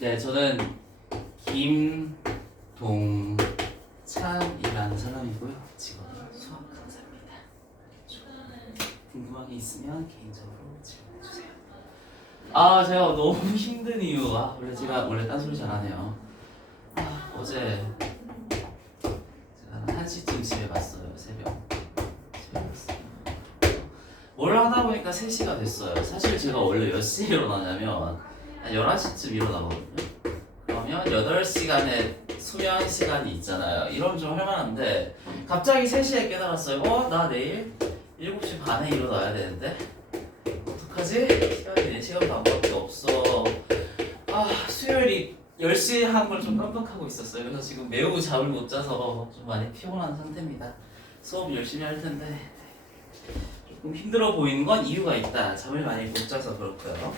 네, 저는 김동찬이라는 사람이고요. 직업은 수학 강사입니다. 궁금한 게 있으면 개인적으로 질문해 주세요. 제가 너무 힘든 이유, 제가 원래 딴소리 잘하네요. 어제 제가 1시쯤 집에 갔어요. 새벽 갔어요. 뭘 하다 보니까 3시가 됐어요. 사실 제가 원래 몇 시에 일어나냐면 한 11시쯤 일어나거든요. 그러면 8시간의 수면 시간이 있잖아요. 이러면 좀 할만한데 갑자기 3시에 깨달았어요. 나 내일 7시 반에 일어나야 되는데 어떡하지? 시간이 4시간 반밖에 없어. 수요일이 10시에 한 걸 좀 깜빡하고 있었어요. 그래서 지금 매우 잠을 못 자서 좀 많이 피곤한 상태입니다. 수업 열심히 할 텐데 조금 힘들어 보이는 건 이유가 있다. 잠을 많이 못 자서 그렇고요.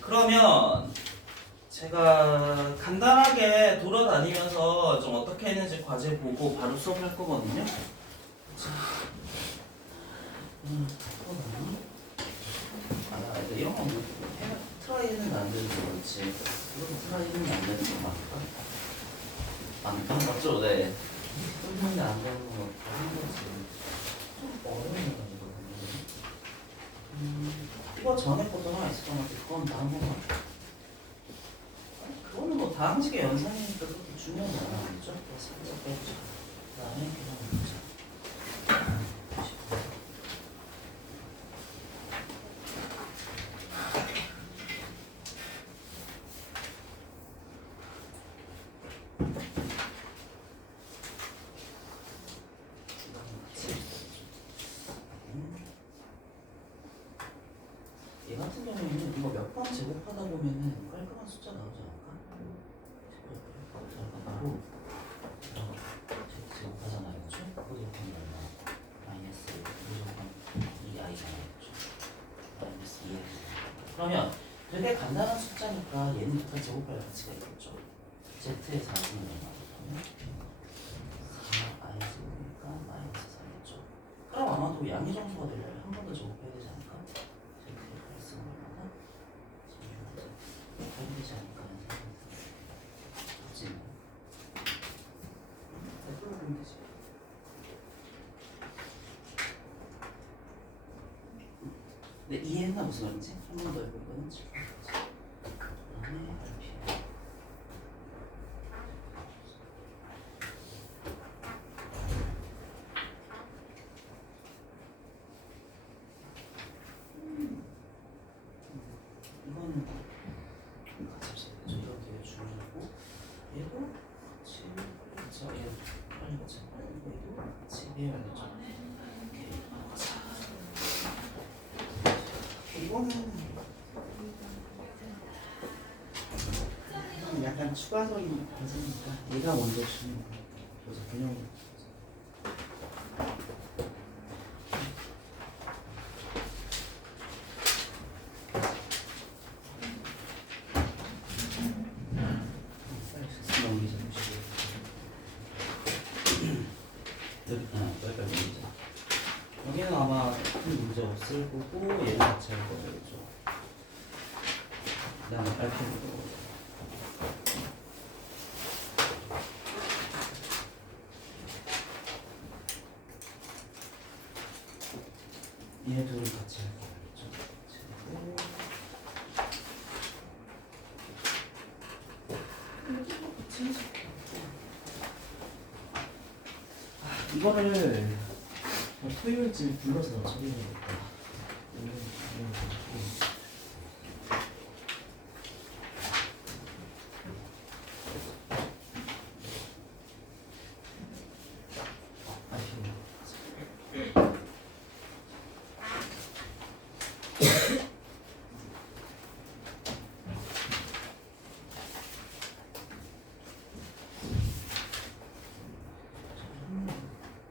그러면 제가 간단하게 돌아다니면서 좀 어떻게 했는지 과제 보고 바로 수업할 거거든요. 이런 거 트라이는 안 되는 거지. 이거 트라이는 안 되는 거 맞다? 맞죠? 네. 트라이는 안 되는 거 하는 거지. 좀 어려운 거거든요. 이거 전에 것도 하나 있었던 것 같아. 그건 다음 거 같아. 그거는 뭐 다항식의 연산이니까 그렇게 중요하지 않아. 그렇죠? 살짝 빼보자. 그 다음에 계산해보자. 얘 같은 경우에는 이거 몇 번 제곱하다 보면은 깔끔한 숫자 나오지 않을까? 바로 제곱하잖아요, 그렇죠? 그거 제곱하면 얼마? 마이너스 2i잖아요, 그렇죠? 마이너스 2i. 그러면 되게 간단한 숫자니까 얘는 일단 제곱할 가치가 있겠죠? z의 4분의 얼마? 그러면 4i 제곱이니까 마이너스 3이죠. 그럼 아마도 양의 정수가 되려면 한 번 더 제곱해야 되지 않을까? 되지 않을까 하는 생각이 들어요. 댓글로 보면 되지. 근데 이해했나 무슨 말인지? 한 번 더 해보고는 그다음에 RP. 이거는 같이 합시다. 이거 되게 중요하고 얘도 같이 그렇죠. 얘 빨리 보자. 얘도 같이 해야겠죠. 이거는 약간 추가적인 과정이니까 얘가 먼저 주는 거. 그래서 그냥 여기는 아마 큰 문제 없을 거고 얘는 같이 할 거예요. 그 다음에 RP로 얘네 둘을 같이 할 거예요. 이거를 토요일쯤 불러서 처리해야겠다.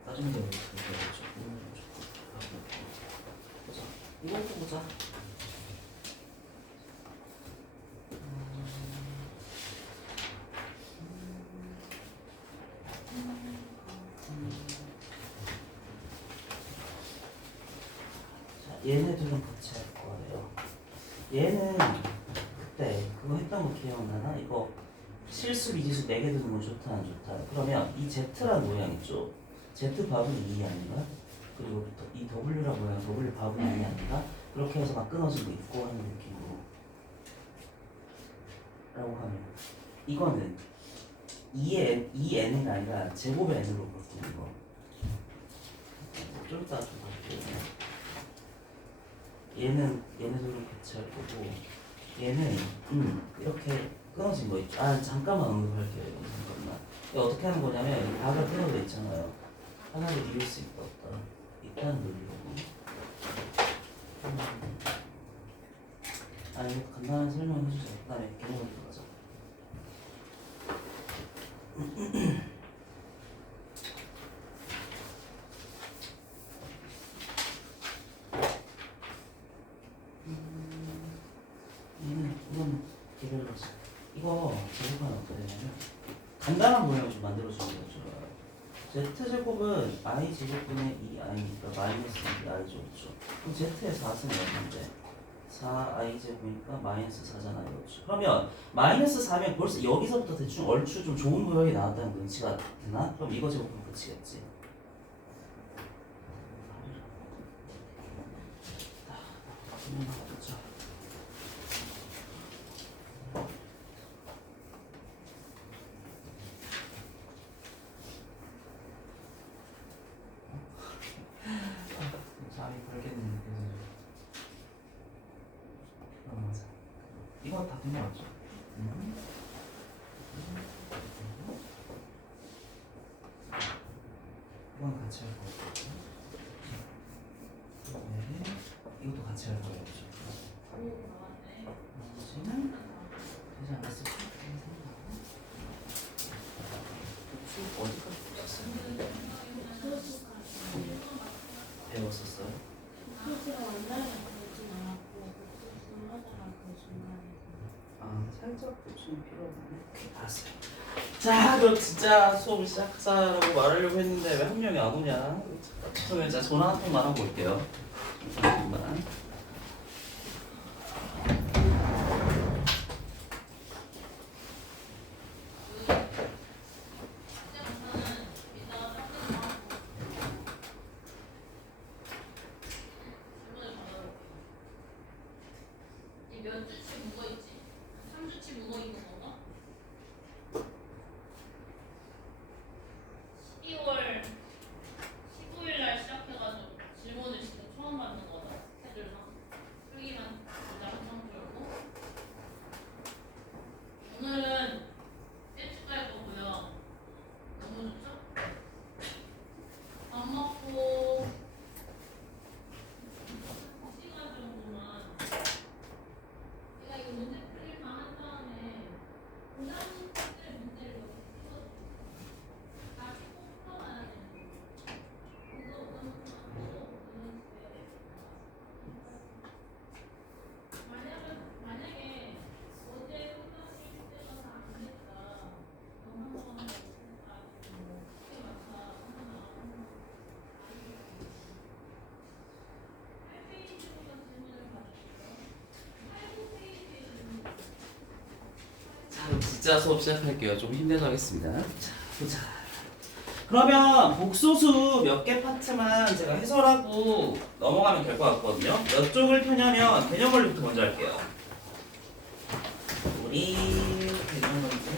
나중에 이것도 보자. 얘네들은 같이 할 거예요. 얘는 그때 그거 했던 거 기억나나? 이거 실수 미지수 4개 두는 건 좋다 안 좋다. 그러면 이 Z란 모양 있죠? Z 바분의 2 아닌가? 그리고 이 W란 모양 W 바분의 2 아닌가? 그렇게 해서 막 끊어지고 있고 하는 느낌으로 라고 하면 이거는 2n이 아니라 제곱의 n으로 바꾸는 거. 좀 이따 좀 볼게요. 얘는 얘네들로 같이 할 거고 얘는 이렇게 끊어진 거 있죠. 아 잠깐만 언급할게요. 이거 잠깐만. 이거 어떻게 하는 거냐면 이 바가 끊어져 있잖아요. 하나를 이룰 수 있다 없다. 일단 누르고 아니 간단한 설명을 해주세요. 그 다음에 개념을 들어가자. 이건 개별로 봤어. 이거 제곱하면 어떻게 되냐면 간단한 모양을 좀 만들어주는 거죠. Z제곱은 i제곱분의 2i니까 마이너스 2i죠. 그렇죠? 그럼 Z의 4승이 얼마인데? 4i제곱이니까 마이너스 4잖아요. 그렇죠? 그러면 마이너스 4면 벌써 여기서부터 대충 얼추 좀 좋은 모양이 나왔다는 거 인지가 되나? 그럼 이거 제곱하면 끝이겠지. 그렇죠. 이거 다 된 거 맞죠? 이건 같이 할 거고 네, 이것도 같이 할 거예요. 나머지는 되지 않았을까? 어디까지 보셨어요? 배웠었어요? 아 살짝 보충이 필요하네. 오케이 알았어요. 자 그럼 진짜 수업을 시작하자라고 말하려고 했는데 왜 한 명이 안 오냐? 죄송해요. 자 전화 한 통만 하고 올게요. 잠깐만. 몇 주치 묵어 있지? 3주치 묵어 있는 건가? 12월 15일 날 시작해가지고 질문을 지금 처음 받는 거다. 스케줄상 필기만 진짜 한참 줄고 오늘은 일찍 갈 거고요. 너무 좋죠? 밥 먹고 2시간 정도만 제가 이거 문제 풀이만 한 다음에 고등학생들 문제를 이렇게 찍어서 다 꼭 풀어놔야 되는 거예요. 그거 오늘 집에 만약에 어제 혼자실 때가 다 안 됐다. 너무 한 번만 뭐 크게 많다. 하나 8페이지부터 질문을 받을게요. 8페이지에 질문. 자 그럼 진짜 수업 시작할게요. 좀 힘내서 하겠습니다. 자 보자. 그러면 복소수 몇 개 파트만 제가 해설하고 넘어가면 될 것 같거든요. 몇 쪽을 펴냐면 개념 원리부터 먼저 할게요. 우리 개념 문제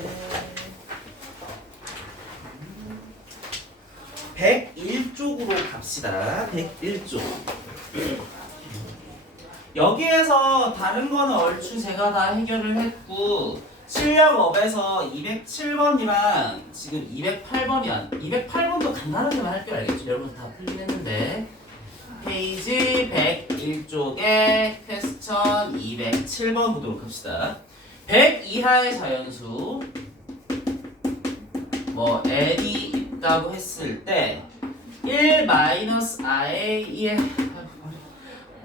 101쪽으로 갑시다. 101쪽. 여기에서 다른 거는 얼추 제가 다 해결을 했고 실력업에서 207번이랑 지금 208번이야. 208번도 간단하게만 할 줄 알겠죠? 여러분 다 풀긴 했는데 페이지 101쪽에 퀘스천 207번 보도록 합시다. 100 이하의 자연수 뭐 n이 있다고 했을 때 1 i의 2의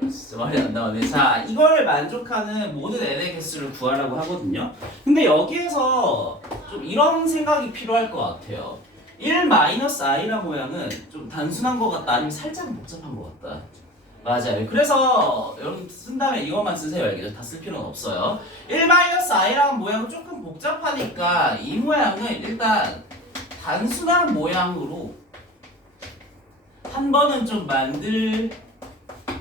진짜 말이 안 나오네. 자, 이걸 만족하는 모든 n의 개수를 구하라고 하거든요. 근데 여기에서 좀 이런 생각이 필요할 것 같아요. 1 i란 모양은 좀 단순한 것 같다, 아니면 살짝 복잡한 것 같다. 맞아요. 그래서 여러분 쓴 다음에 이것만 쓰세요. 알겠죠? 다 쓸 필요는 없어요. 1-i라는 모양은 조금 복잡하니까 이 모양을 일단 단순한 모양으로 한 번은 좀 만들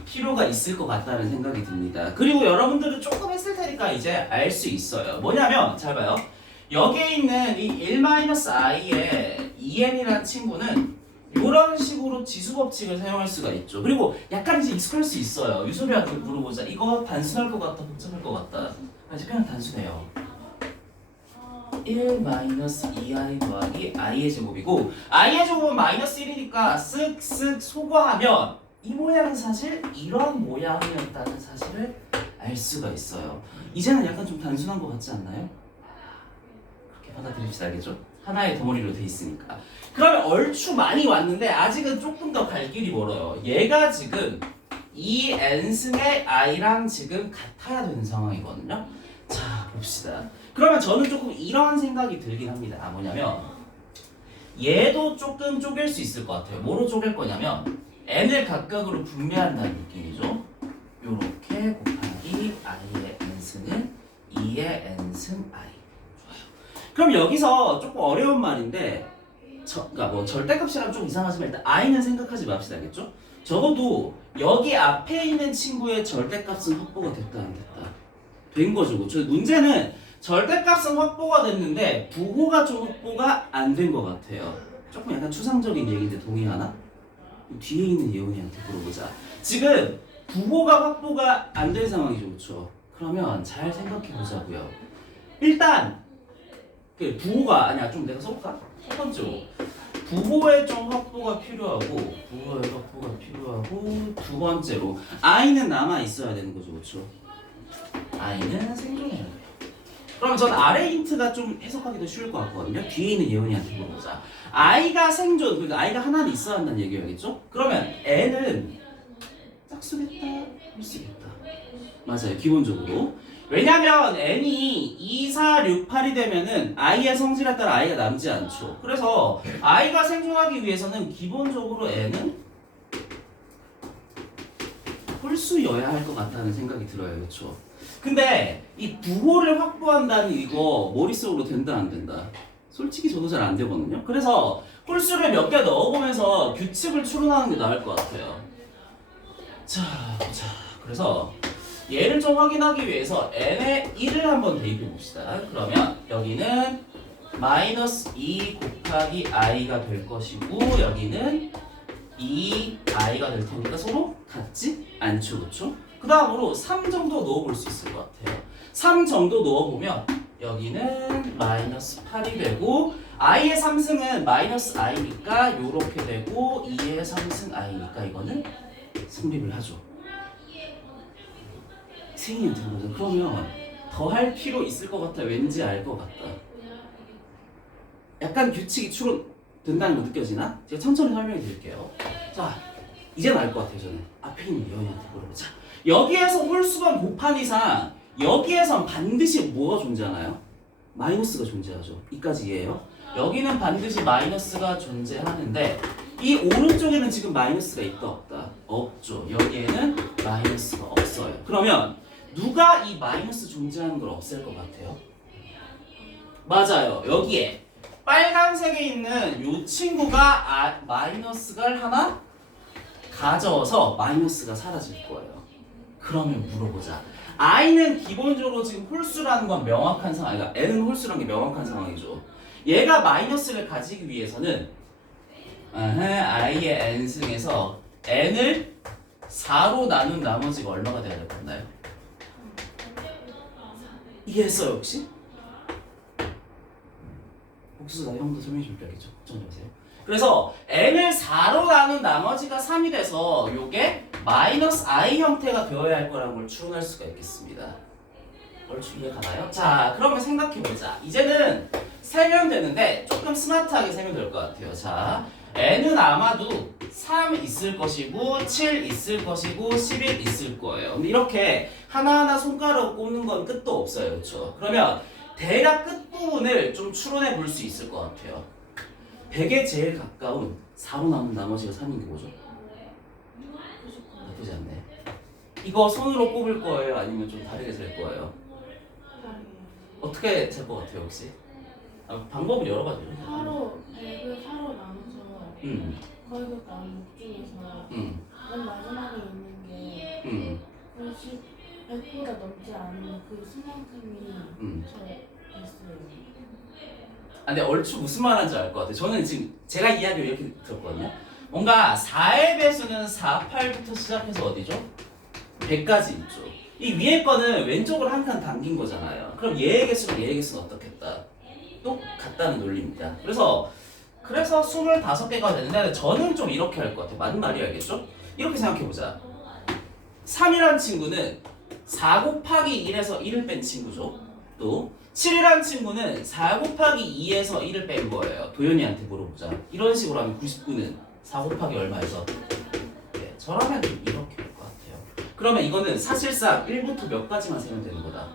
필요가 있을 것 같다는 생각이 듭니다. 그리고 여러분들은 조금 했을 테니까 이제 알 수 있어요. 뭐냐면 잘 봐요. 여기에 있는 이 1-i의 2n이라는 친구는 이런 식으로 지수 법칙을 사용할 수가 있죠. 그리고 약간 이제 익숙할 수 있어요. 유소리한테 물어보자. 이거 단순할 것 같다, 복잡할 것 같다. 아직 그냥 단순해요. 1-2i 더하기 i의 제곱이고 i의 제곱은 마이너스 1이니까 쓱쓱 소거하면 이 모양은 사실 이런 모양이었다는 사실을 알 수가 있어요. 이제는 약간 좀 단순한 것 같지 않나요? 그렇게 받아들입시다. 알겠죠? 하나의 덩어리로 돼 있으니까. 그러면 얼추 많이 왔는데 아직은 조금 더 갈 길이 멀어요. 얘가 지금 이 n승의 i랑 지금 같아야 되는 상황이거든요. 자, 봅시다. 그러면 저는 조금 이런 생각이 들긴 합니다. 뭐냐면 얘도 조금 쪼갤 수 있을 것 같아요. 뭐로 쪼갤 거냐면 n을 각각으로 분배한다는 느낌이죠. 요렇게 곱하기 i의 n승은 2의 n승 i. 좋아요. 그럼 여기서 조금 어려운 말인데 그러니까 뭐 절대값이랑 좀 이상하지만 일단 i는 생각하지 맙시다. 알겠죠? 적어도 여기 앞에 있는 친구의 절대값은 확보가 됐다 안 됐다 된 거죠. 그렇죠? 문제는 절대값은 확보가 됐는데 부호가 좀 확보가 안 된 것 같아요. 조금 약간 추상적인 얘기인데 동의하나? 뒤에 있는 예원이한테 물어보자. 지금 부호가 확보가 안 된 상황이죠. 그렇죠? 그러면 잘 생각해 보자고요. 일단 부호가 아니야. 좀 내가 써볼까? 첫 번째로 부호에 좀 확보가 필요하고 두 번째로 i는 남아 있어야 되는 거죠. 그렇죠? i는 생존해야 돼요. 그럼 전 아래 힌트가 좀 해석하기도 쉬울 것 같거든요. 뒤에 있는 예원이한테 물어보자. i가 생존, 그러니까 i가 하나는 있어야 한다는 얘기야겠죠? 그러면 n은 짝수겠다, 홀수겠다. 맞아요, 기본적으로. 왜냐면 n이 2, 4, 6, 8이 되면은 i의 성질에 따라 i가 남지 않죠. 그래서 i가 생존하기 위해서는 기본적으로 n은 홀수여야 할 것 같다는 생각이 들어요. 그렇죠? 근데 이 부호를 확보한다는 이거 머릿속으로 된다 안 된다? 솔직히 저도 잘 안 되거든요. 그래서 홀수를 몇 개 넣어보면서 규칙을 추론하는 게 나을 것 같아요. 자, 그래서 얘를 좀 확인하기 위해서 n의 1을 한번 대입해 봅시다. 그러면 여기는 마이너스 2 곱하기 i가 될 것이고 여기는 2i가 될 테니까 서로 같지 않죠, 그렇죠? 그 다음으로 3 정도 넣어볼 수 있을 것 같아요. 3 정도 넣어보면 여기는 마이너스 8이 되고 i의 3승은 마이너스 i니까 요렇게 되고 2의 3승 i니까 이거는 성립을 하죠. 생이한테 보자. 그러면 더 할 필요 있을 것 같아. 왠지 알 것 같다. 약간 규칙이 추론된다는 거 느껴지나? 제가 천천히 설명해 드릴게요. 자, 이제는 알 것 같아요. 저는 앞에 있는 예원이한테 물어보자. 여기에서 홀수만 곱한 이상 여기에선 반드시 뭐가 존재하나요? 마이너스가 존재하죠. 이까지 이해해요? 여기는 반드시 마이너스가 존재하는데 이 오른쪽에는 지금 마이너스가 있다 없다? 없죠. 여기에는 마이너스가 없어요. 그러면 누가 이 마이너스 존재하는 걸 없앨 것 같아요? 맞아요. 여기에 빨간색에 있는 이 친구가 마이너스를 하나 가져서 마이너스가 사라질 거예요. 그러면 물어보자. i는 기본적으로 지금 홀수라는 건 명확한 상황, 그러니까 n은 홀수라는 게 명확한 상황이죠. 얘가 마이너스를 가지기 위해서는 i의 n승에서 n을 4로 나눈 나머지가 얼마가 돼야 될 건가요? 이해했어요 혹시? 복수 나 형도 설명해 줄게. 알겠죠? 걱정하지 마세요. 그래서 n을 4로 나눈 나머지가 3이 돼서 요게 마이너스 i 형태가 되어야 할 거라는 걸 추론할 수가 있겠습니다. 얼추 이해가나요? 자, 그러면 생각해보자. 이제는 세면 되는데 조금 스마트하게 세면 될 것 같아요. 자, n은 아마도 3 있을 것이고 7 있을 것이고 11 있을 거예요. 근데 이렇게 하나하나 손가락 꼽는 건 끝도 없어요. 그렇죠? 그러면 대략 끝부분을 좀 추론해 볼 수 있을 것 같아요. 100에 제일 가까운 4로 남은 나머지가 3인 게 뭐죠? 나쁘지 않네. 이거 손으로 꼽을 거예요? 아니면 좀 다르게 될 거예요? 어떻게 될 것 같아요 혹시? 방법은 여러 가지죠. 사로 100을 사로 나눠서 거기서 나온 목 중에서 맨 마지막에 있는 게 100보다 넘지 않은 그 수만큼이 저 됐어요. 근데 얼추 무슨 말 하는지 알 것 같아요. 저는 지금 제가 이야기를 이렇게 들었거든요. 뭔가 4의 배수는 4, 8부터 시작해서 어디죠? 100까지 있죠. 이 위에 거는 왼쪽으로 한 칸 당긴 거잖아요. 그럼 얘의 개수랑 얘의 개수는 어떻겠다? 똑같다는 논리입니다. 그래서 25개가 되는데 저는 좀 이렇게 할 것 같아요. 맞는 말이 알겠죠? 이렇게 생각해보자. 3이란 친구는 4 곱하기 1에서 1을 뺀 친구죠. 또 7이란 친구는 4 곱하기 2에서 1을 뺀 거예요. 도현이한테 물어보자. 이런 식으로 하면 99는 4 곱하기 얼마에서? 네, 저라면 이렇게 할 것 같아요. 그러면 이거는 사실상 1부터 몇 가지만 세면 되는 거다.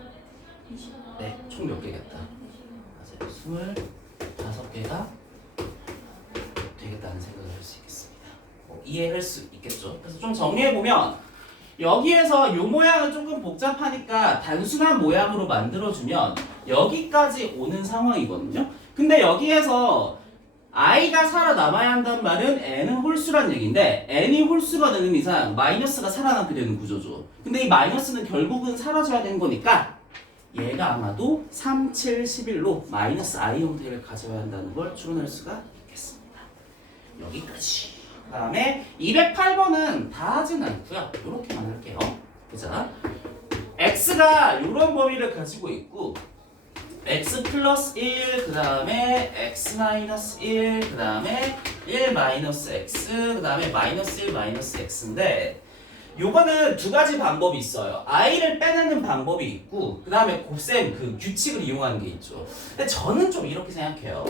네, 총 몇 개겠다. 맞아요. 25개가 되겠다는 생각을 할 수 있겠습니다. 이해할 수 있겠죠? 그래서 좀 정리해보면 여기에서 요 모양은 조금 복잡하니까 단순한 모양으로 만들어주면 여기까지 오는 상황이거든요. 근데 여기에서 i가 살아남아야 한다는 말은 n은 홀수란 얘기인데 n이 홀수가 되는 이상 마이너스가 살아남게 되는 구조죠. 근데 이 마이너스는 결국은 사라져야 되는 거니까 얘가 아마도 3, 7, 11로 마이너스 i 형태를 가져야 한다는 걸 추론할 수가 있겠습니다. 여기까지. 그 다음에 208번은 다 하진 않고요. 이렇게만 할게요. 보자. x가 이런 범위를 가지고 있고 x 플러스 1, 그 다음에 x 마이너스 1, 그 다음에 1 마이너스 x, 그 다음에 마이너스 1 마이너스 x인데 요거는 두 가지 방법이 있어요. i를 빼내는 방법이 있고 그 다음에 곱셈 그 규칙을 이용하는 게 있죠. 근데 저는 좀 이렇게 생각해요.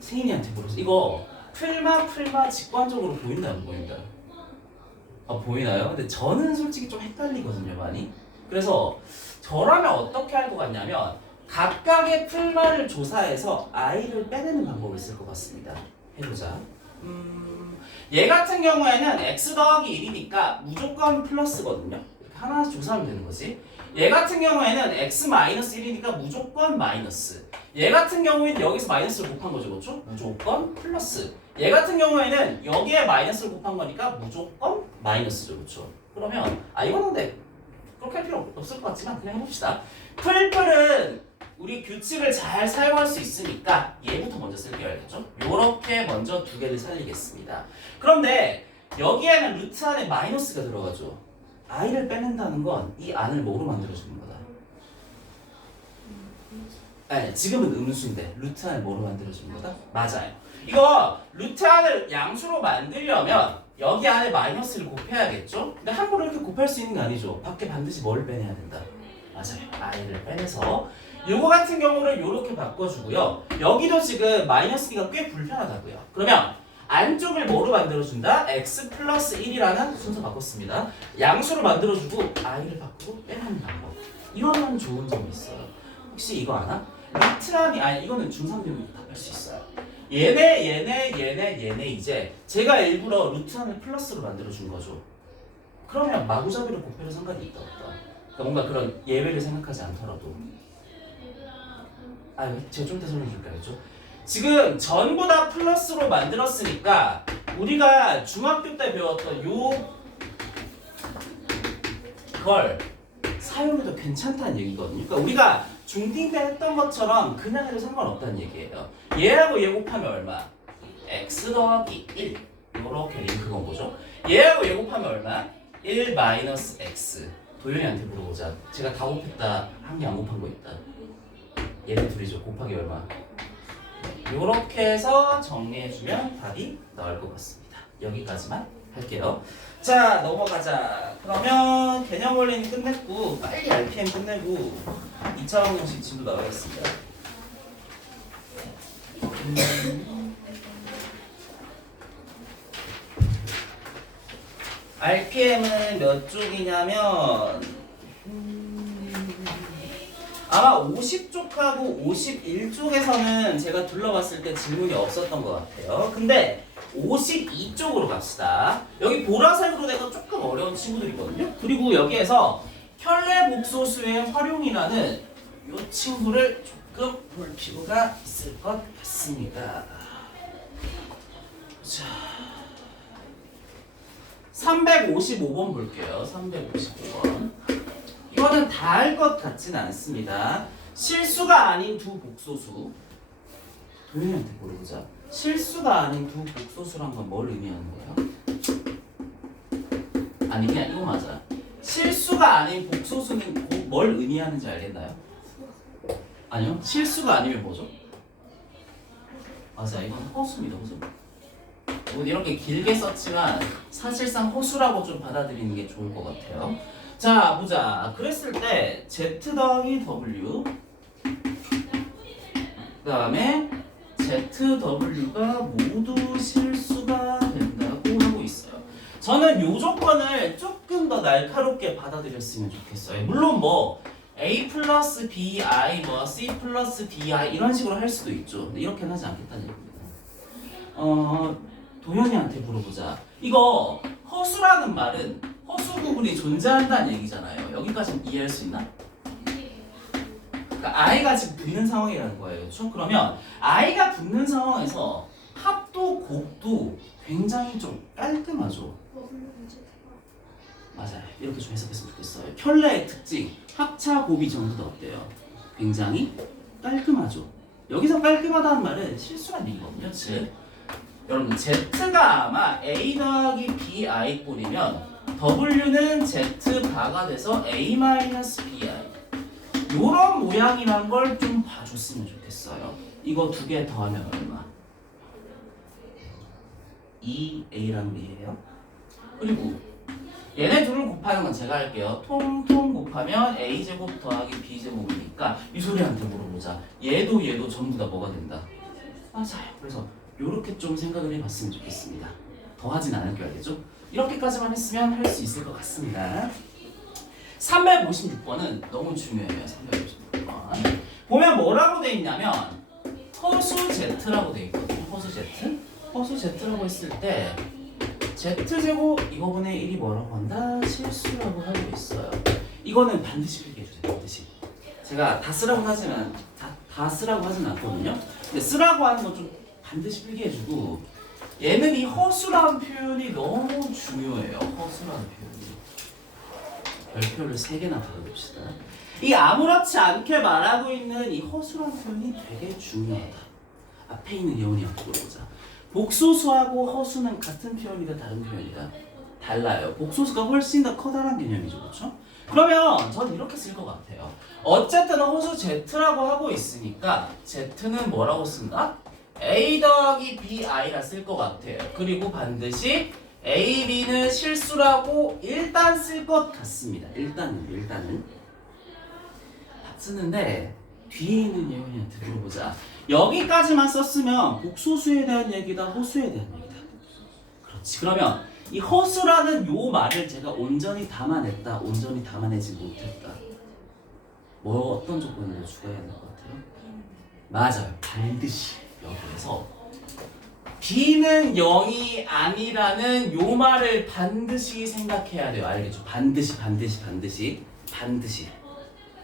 세인이한테 물어서 이거 풀마 직관적으로 보인다 안 보인다? 보이나요? 근데 저는 솔직히 좀 헷갈리거든요 많이. 그래서 저라면 어떻게 할 것 같냐면 각각의 풀마를 조사해서 i를 빼내는 방법을 쓸 것 같습니다. 해보자. 얘 같은 경우에는 x 더하기 1이니까 무조건 플러스거든요. 이렇게 하나씩 조사하면 되는 거지. 얘 같은 경우에는 x 마이너스 1이니까 무조건 마이너스. 얘 같은 경우에는 여기서 마이너스를 곱한 거죠, 그렇죠? 무조건 플러스. 얘 같은 경우에는 여기에 마이너스를 곱한 거니까 무조건 마이너스죠, 그렇죠? 그러면 이거는 근데 그렇게 할 필요 없을 것 같지만 그냥 해봅시다. 풀은 우리 규칙을 잘 사용할 수 있으니까 얘부터 먼저 쓸게요, 알겠죠? 요렇게 먼저 두 개를 살리겠습니다. 그런데 여기에는 루트 안에 마이너스가 들어가죠. i를 빼낸다는 건 이 안을 뭐로 만들어주는 거다? 아니, 지금은 음수인데 루트 안을 뭐로 만들어주는 거다? 맞아요. 이거 루트 안을 양수로 만들려면 여기 안에 마이너스를 곱해야겠죠? 근데 함부로 이렇게 곱할 수 있는 게 아니죠. 밖에 반드시 뭘 빼내야 된다? 맞아요. i를 빼내서 요거 같은 경우를 요렇게 바꿔주고요. 여기도 지금 마이너스기가 꽤 불편하다고요. 그러면 안쪽을 뭐로 만들어준다? x 플러스 1이라는 순서 바꿨습니다. 양수로 만들어주고 i를 바꾸고 빼내는 방법. 이거는 좋은 점이 있어요. 혹시 이거 아나? 루트란이 아니 이거는 중3 되면 답할 수 있어요. 얘네 이제 제가 일부러 루트란을 플러스로 만들어준 거죠. 그러면 마구잡이로 곱해도 상관이 있다 없다. 그러니까 뭔가 그런 예외를 생각하지 않더라도 제가 좀 이따 설명해 줄게요. 알겠죠? 지금 전부 다 플러스로 만들었으니까 우리가 중학교 때 배웠던 걸 사용해도 괜찮다는 얘기거든요. 그러니까 우리가 중딩 때 했던 것처럼 그냥 해도 상관없다는 얘기예요. 얘하고 얘 곱하면 얼마? x 더하기 1 이렇게 링크가 온 거죠. 얘하고 얘 곱하면 얼마? 1 마이너스 x. 도현이한테 물어보자. 제가 다 곱했다 한 개 안 곱한 거 있다. 얘네 둘이죠. 곱하기 얼마? 이렇게 해서 정리해주면 답이 나올 것 같습니다. 여기까지만 할게요. 자, 넘어가자. 그러면 개념 원리는 끝냈고 빨리 RPM 끝내고 2차 방정식 진도 나가겠습니다. RPM은 몇 쪽이냐면 아마 50쪽하고 51쪽에서는 제가 둘러봤을 때 질문이 없었던 것 같아요. 근데 52쪽으로 갑시다. 여기 보라색으로 된 건 조금 어려운 친구들이거든요. 그리고 여기에서 켤레 복소수의 활용이라는 이 친구를 조금 볼 필요가 있을 것 같습니다. 자, 355번 볼게요. 355번. 이거는 다 알 것 같진 않습니다. 실수가 아닌 두 복소수. 도현이한테 물어보자. 실수가 아닌 두 복소수란 건 뭘 의미하는 거야? 아니 그냥 이거 맞아. 실수가 아닌 복소수는 뭘 의미하는지 알겠나요? 아니요. 실수가 아니면 뭐죠? 맞아. 이건 허수입니다. 허수. 이건 이렇게 길게 썼지만 사실상 허수라고 좀 받아들이는 게 좋을 것 같아요. 자 보자. 그랬을 때 Z 더하기 W 그 다음에 ZW가 모두 실수가 된다고 하고 있어요. 저는 이 조건을 조금 더 날카롭게 받아들였으면 좋겠어요. 물론 뭐 A 플러스 BI, 뭐 C 플러스 DI 이런 식으로 할 수도 있죠. 근데 이렇게는 하지 않겠다는 얘기입니다. 도현이한테 물어보자. 이거 허수라는 말은 허수 부분이 존재한다는 얘기잖아요. 여기까지는 이해할 수 있나? 그러니까 I가 지금 붙는 상황이라는 거예요. 그렇죠? 그러면 I가 붙는 상황에서 합도 곱도 굉장히 좀 깔끔하죠. 맞아요. 이렇게 좀 해석했으면 좋겠어요. 켤레의 특징, 합차 곱이 전부 다 어때요? 굉장히 깔끔하죠. 여기서 깔끔하다는 말은 실수란 얘기거든요. 즉 여러분 Z가 아마 A 더하기 BI 꼴이면 W는 Z바가 돼서 A 마이너스 BI 요런 모양이란 걸 좀 봐줬으면 좋겠어요. 이거 두 개 더하면 얼마? 2A라는 얘기예요. 그리고 얘네 둘을 곱하는 건 제가 할게요. 통통 곱하면 A제곱 더하기 B제곱이니까 이 소리한테 물어보자. 얘도 전부 다 뭐가 된다? 맞아요. 그래서 요렇게 좀 생각을 해봤으면 좋겠습니다. 더 하진 않을 게 알겠죠? 이렇게까지만 했으면 할 수 있을 것 같습니다. 356번은 너무 중요해요. 356번. 보면 뭐라고 돼 있냐면 허수 Z라고 돼 있거든요. 허수 Z. 허수 Z라고 했을 때 Z제곱 이거분의 1이 뭐라고 한다? 실수라고 하고 있어요. 이거는 반드시 필기해 주세요. 반드시. 제가 다 쓰라고 하지만 다 쓰라고 하진 않거든요. 근데 쓰라고 하는 건 좀 반드시 필기해 주고 얘는 이 허수라는 표현이 너무 중요해요. 허수라는 표현이. 별표를 3개나 달아봅시다. 이 아무렇지 않게 말하고 있는 이 허수라는 표현이 되게 중요하다. 앞에 있는 예원이한테 물어보자. 복소수하고 허수는 같은 표현이다 다른 표현이다? 달라요. 복소수가 훨씬 더 커다란 개념이죠. 그렇죠? 그러면 저는 이렇게 쓸 것 같아요. 어쨌든 허수 Z라고 하고 있으니까 Z는 뭐라고 쓴다? A 더하기 BI라 쓸 것 같아요. 그리고 반드시 A, B는 실수라고 일단 쓸 것 같습니다. 일단은 다 쓰는데 뒤에 있는 예원이한테 물어보자. 여기까지만 썼으면 복소수에 대한 얘기다, 허수에 대한 얘기다. 그렇지. 그러면 이 허수라는 요 말을 제가 온전히 담아냈다, 온전히 담아내지 못했다. 뭐 어떤 조건으로 추가해야 될 것 같아요? 맞아요. 반드시 여기에서 B는 0이 아니라는 요 말을 반드시 생각해야 돼요. 알겠죠? 반드시.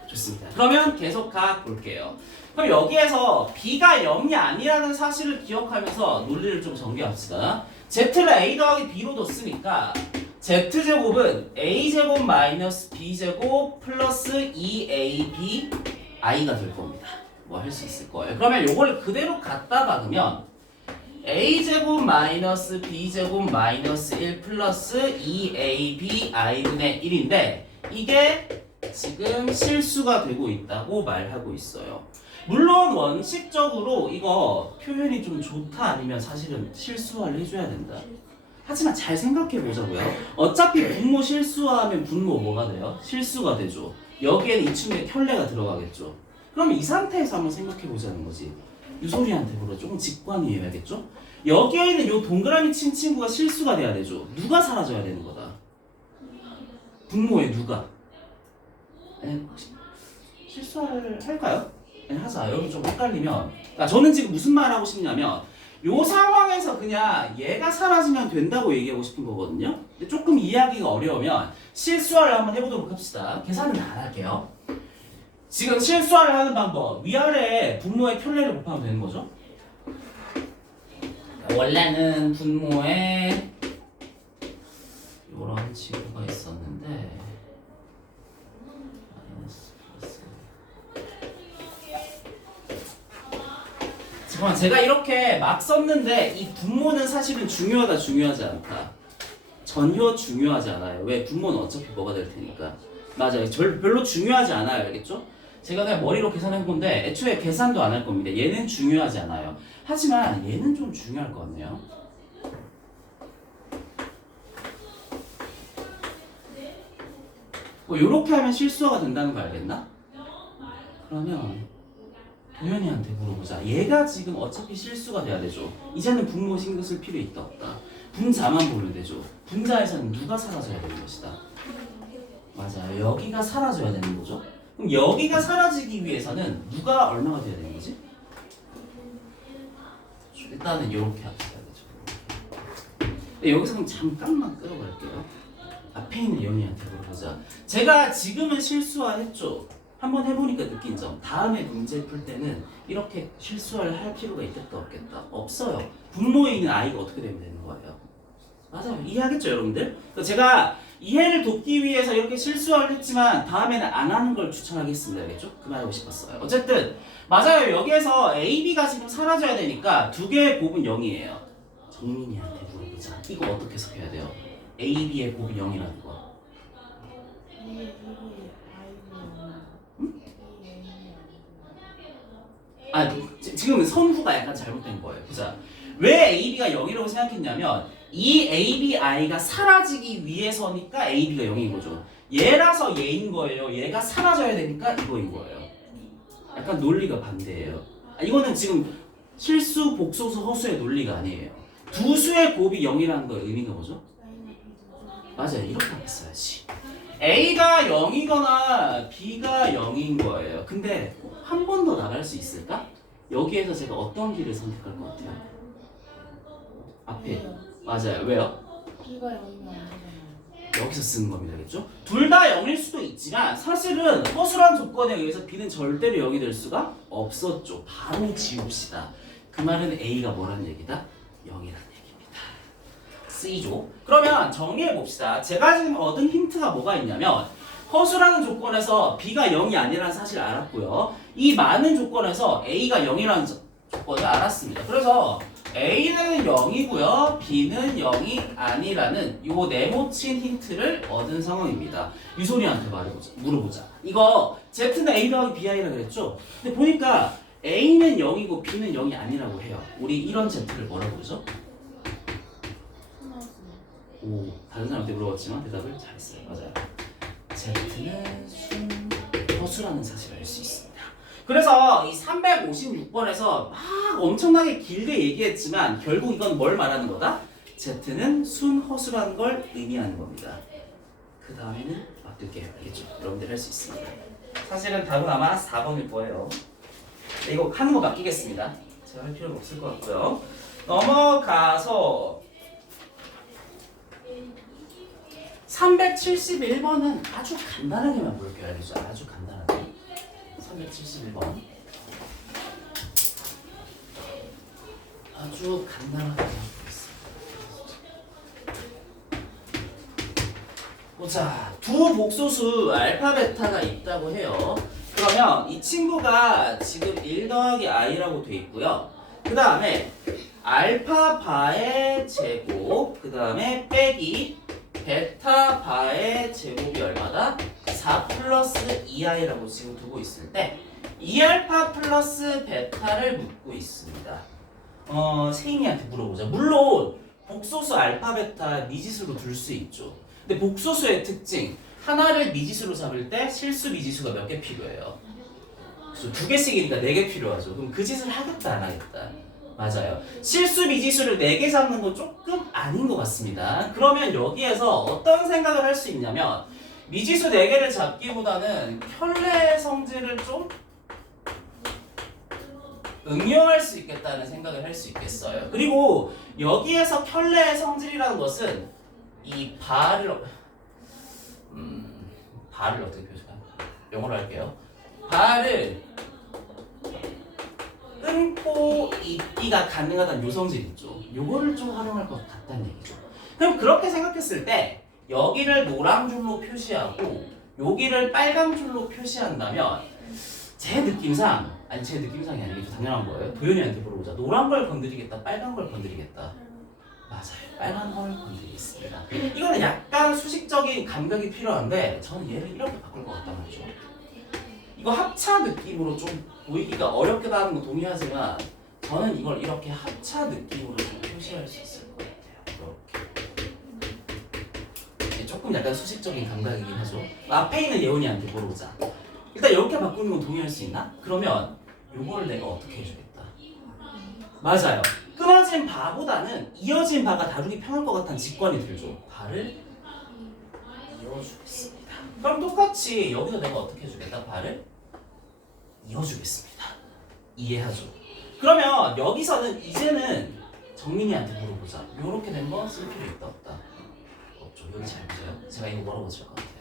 좋습니다. 그러면 계속 가볼게요. 그럼 여기에서 B가 0이 아니라는 사실을 기억하면서 논리를 좀 전개합시다. Z를 A 더하기 B로 뒀으니까 Z제곱은 A제곱 마이너스 B제곱 플러스 2AB I가 될 겁니다. 뭐 할 수 있을 거예요. 그러면 요걸 그대로 갖다 박으면 A제곱 마이너스 B제곱 마이너스 1 플러스 2AB I분의 1인데 이게 지금 실수가 되고 있다고 말하고 있어요. 물론 원칙적으로 이거 표현이 좀 좋다 아니면 사실은 실수화를 해줘야 된다. 하지만 잘 생각해 보자고요. 어차피 분모 실수화하면 분모 뭐가 돼요? 실수가 되죠. 여기에는 이쯤에 켤레가 들어가겠죠. 그럼 이 상태에서 한번 생각해 보자는 거지. 유소리한테 물어 조금 직관이해야겠죠? 여기에 있는 요 동그라미 친 친구가 실수가 돼야 되죠. 누가 사라져야 되는 거다? 분모에 누가? 실수를 할까요? 하자. 여러분 좀 헷갈리면, 그러니까 저는 지금 무슨 말 하고 싶냐면 요 상황에서 그냥 얘가 사라지면 된다고 얘기하고 싶은 거거든요. 근데 조금 이해하기가 어려우면 실수화를 한번 해보도록 합시다. 계산은 다 안 할게요. 지금 실수화를 하는 방법, 위아래 분모의 편례를 곱하면 되는 거죠. 원래는 분모에 이런 지구가 있었는데 마이너스 플러스. 잠깐만, 제가 이렇게 막 썼는데 이 분모는 사실은 중요하다 중요하지 않다. 전혀 중요하지 않아요. 왜? 분모는 어차피 뭐가 될 테니까. 맞아요. 별로 중요하지 않아요. 알겠죠? 제가 그냥 머리로 계산한 건데 애초에 계산도 안 할 겁니다. 얘는 중요하지 않아요. 하지만 얘는 좀 중요할 것 같네요. 뭐 이렇게 하면 실수화가 된다는 거 알겠나? 그러면 도현이한테 물어보자. 얘가 지금 어차피 실수가 돼야 되죠. 이제는 분모 신경 쓸 필요 있다 없다. 분자만 보면 되죠. 분자에서는 누가 사라져야 되는 것이다. 맞아요. 여기가 사라져야 되는 거죠. 그럼 여기가 사라지기 위해서는 누가 얼마가 돼야 되는 거지? 일단은 이렇게 합시다. 여기서 그럼 잠깐만 끌어갈게요. 앞에 있는 연희한테 물어보자. 제가 지금은 실수화했죠. 한번 해보니까 느낀 점. 다음에 문제 풀 때는 이렇게 실수화를 할 필요가 있겠다 없겠다? 없어요. 분모에 있는 i가 어떻게 되면 되는 거예요? 맞아요. 이해하겠죠 여러분들? 제가 이해를 돕기 위해서 이렇게 실수화를 했지만 다음에는 안 하는 걸 추천하겠습니다. 알겠죠? 그 말하고 싶었어요. 어쨌든 맞아요. 여기에서 A, B가 지금 사라져야 되니까 두 개의 곱은 0이에요. 정민이한테 물어보자. 이거 어떻게 해석해야 돼요? A, B의 곱이 0이라는 거. 아, 지금 선후가 약간 잘못된 거예요. 보자. 왜 A, B가 0이라고 생각했냐면 이 A, B, I가 사라지기 위해서니까 A, B가 0인 거죠. 얘라서 얘인 거예요. 얘가 사라져야 되니까 이거인 거예요. 약간 논리가 반대예요. 이거는 지금 실수, 복소수, 허수의 논리가 아니에요. 두 수의 곱이 0이라는 거 의미가 뭐죠? 맞아요. 이렇게 했어야지. A가 0이거나 B가 0인 거예요. 근데 한 번 더 나갈 수 있을까? 여기에서 제가 어떤 길을 선택할 것 같아요? 앞에. 맞아요. 왜요? B가 0이면 안 되잖아요. 여기서 쓰는 겁니다. 알겠죠? 둘 다 0일 수도 있지만 사실은 허술한 조건에 의해서 B는 절대로 0이 될 수가 없었죠. 바로 지웁시다. 그 말은 A가 뭐라는 얘기다? 0이라는 얘기입니다. C죠. 그러면 정리해 봅시다. 제가 지금 얻은 힌트가 뭐가 있냐면 허술하는 조건에서 B가 0이 아니라는 사실을 알았고요. 이 많은 조건에서 A가 0이라는 조건을 알았습니다. 그래서 A는 0이고요. B는 0이 아니라는 요 네모친 힌트를 얻은 상황입니다. 유소리한테 물어보자. 이거 Z는 A 더하기 BI라 그랬죠? 근데 보니까 A는 0이고 B는 0이 아니라고 해요. 우리 이런 Z를 뭐라고 그러죠? 오, 다른 사람한테 물어봤지만 대답을 잘했어요. 맞아요. Z는 허수라는 사실을 알 수 있습니다. 그래서 이 356번에서 막 엄청나게 길게 얘기했지만 결국 이건 뭘 말하는 거다? Z는 순허수라는 걸 의미하는 겁니다. 그 다음에는 맡길게요. 알겠죠? 여러분들 할 수 있습니다. 사실은 답은 아마 4번일 거예요. 이거 하는 거 맡기겠습니다. 제가 할 필요는 없을 것 같고요. 넘어가서 371번은 아주 간단하게만 볼게요. 알겠죠? 아주 간단하게. 371번. 아주 간단하게 보겠습니다. 보자. 두 복소수 알파 베타가 있다고 해요. 그러면 이 친구가 지금 1 더하기 i라고 돼 있고요. 그 다음에 알파 바의 제곱, 그 다음에 빼기 베타 바의 제곱이 얼마다? 4 플러스 2i라고 지금 두고 있을 때 2알파 플러스 베타를 묻고 있습니다. 세인이한테 물어보자. 물론 복소수 알파 베타 미지수로 둘 수 있죠. 근데 복소수의 특징, 하나를 미지수로 잡을 때 실수 미지수가 몇 개 필요해요? 그래서 2개씩이니까 4개 필요하죠. 그럼 그 짓을 하겠다 안 하겠다? 맞아요. 실수 미지수를 4개 잡는 건 조금 아닌 것 같습니다. 그러면 여기에서 어떤 생각을 할 수 있냐면 미지수 4개를 잡기보다는 켤레 성질을 좀 응용할 수 있겠다는 생각을 할 수 있겠어요. 그리고 여기에서 켤레의 성질이라는 것은 이 발을 어떻게 표현할까요? 영어로 할게요. 발을 끊고 있기가 가능하다는 요 성질 있죠. 요거를 좀 활용할 것 같다는 얘기죠. 그럼 그렇게 생각했을 때 여기를 노란 줄로 표시하고 여기를 빨간 줄로 표시한다면 제 느낌상이 아니겠죠. 당연한 거예요. 도현이한테 물어보자. 노란 걸 건드리겠다, 빨간 걸 건드리겠다. 맞아요. 빨간 걸 건드리겠습니다. 이거는 약간 수식적인 감각이 필요한데 저는 얘를 이렇게 바꿀 것 같단 말이죠. 이거 합차 느낌으로 좀 보이기가 어렵기도 하는 거 동의하지만 저는 이걸 이렇게 합차 느낌으로 좀 표시할 수 있을 것 같아요. 이렇게. 조금 약간 수식적인 감각이긴 하죠. 앞에 있는 예원이한테 물어보자. 일단 이렇게 바꾸는 건 동의할 수 있나? 그러면 요거를 내가 어떻게 해주겠다. 맞아요. 끊어진 바보다는 이어진 바가 다루기 편할 것 같다는 직관이 들죠. 바를 이어주겠습니다. 그럼 똑같이 여기서 내가 어떻게 해주겠다. 바를 이어주겠습니다. 이해하죠? 그러면 여기서는 이제는 정민이한테 물어보자. 요렇게 된 거 쓸 필요 있다 없다? 없죠. 여기 잘 보세요. 제가 이거 뭐라고 칠 것 같아요?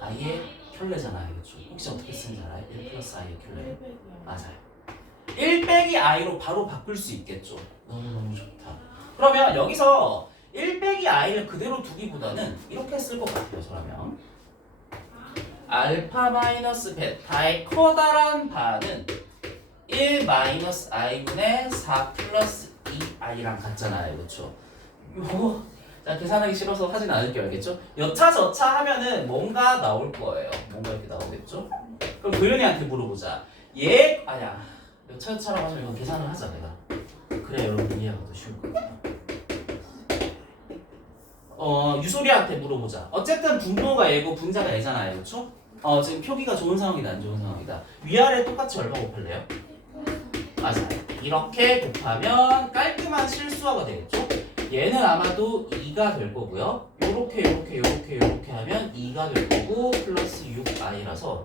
아예 켤레잖아요. 그렇죠? 혹시 어떻게 쓰는지 알아요? 1 플러스 i의 켤레. 맞아요. 1 빼기 i로 바로 바꿀 수 있겠죠. 너무너무 좋다. 그러면 여기서 1 빼기 i를 그대로 두기보다는 이렇게 쓸 것 같아요. 저라면 알파 마이너스 베타의 커다란 바는 1 마이너스 i분의 4 플러스 2i랑 같잖아요. 그렇죠? 요거 자, 계산하기 싫어서 하진 않을게요. 알겠죠? 여차저차 하면은 뭔가 나올 거예요. 뭔가 이렇게 나오겠죠? 그럼 도현이한테 물어보자. 여차저차라고 하면 이건 계산을 하자, 내가. 그래, 여러분 이해하기 더 쉬울 거예요. 유소리한테 물어보자. 어쨌든 분모가 얘고 분자가 얘잖아요. 그렇죠? 지금 표기가 좋은 상황이다, 안 좋은 상황이다. 위아래 똑같이 얼마 곱할래요? 맞아요. 이렇게 곱하면 깔끔한 실수화가 되겠죠? 얘는 아마도 2가 될 거고요. 요렇게 하면 2가 될 거고 플러스 6i라서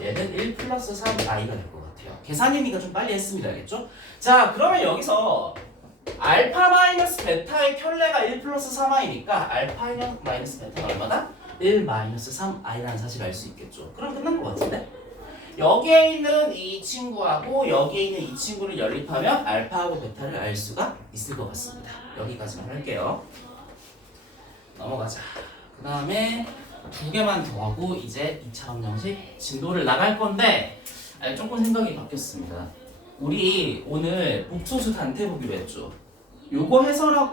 얘는 1 플러스 3i가 될 것 같아요. 계산이니까 좀 빨리 했습니다. 알겠죠? 자, 그러면 여기서 알파 마이너스 베타의 켤레가 1 플러스 3i니까 알파 마이너스 베타가 얼마다? 1 마이너스 3i라는 사실을 알 수 있겠죠. 그럼 끝난 것 같은데? 여기에 있는 이 친구하고 여기에 있는 이 친구를 연립하면 알파하고 베타를 알 수가 있을 것 같습니다. 여기까지만 할게요. 넘어가자. 그 다음에 2개만 더 하고 이제 2차 방정식 진도를 나갈 건데 조금 생각이 바뀌었습니다. 우리 오늘 복소수 단태 보기로 했죠. 요거 해설하고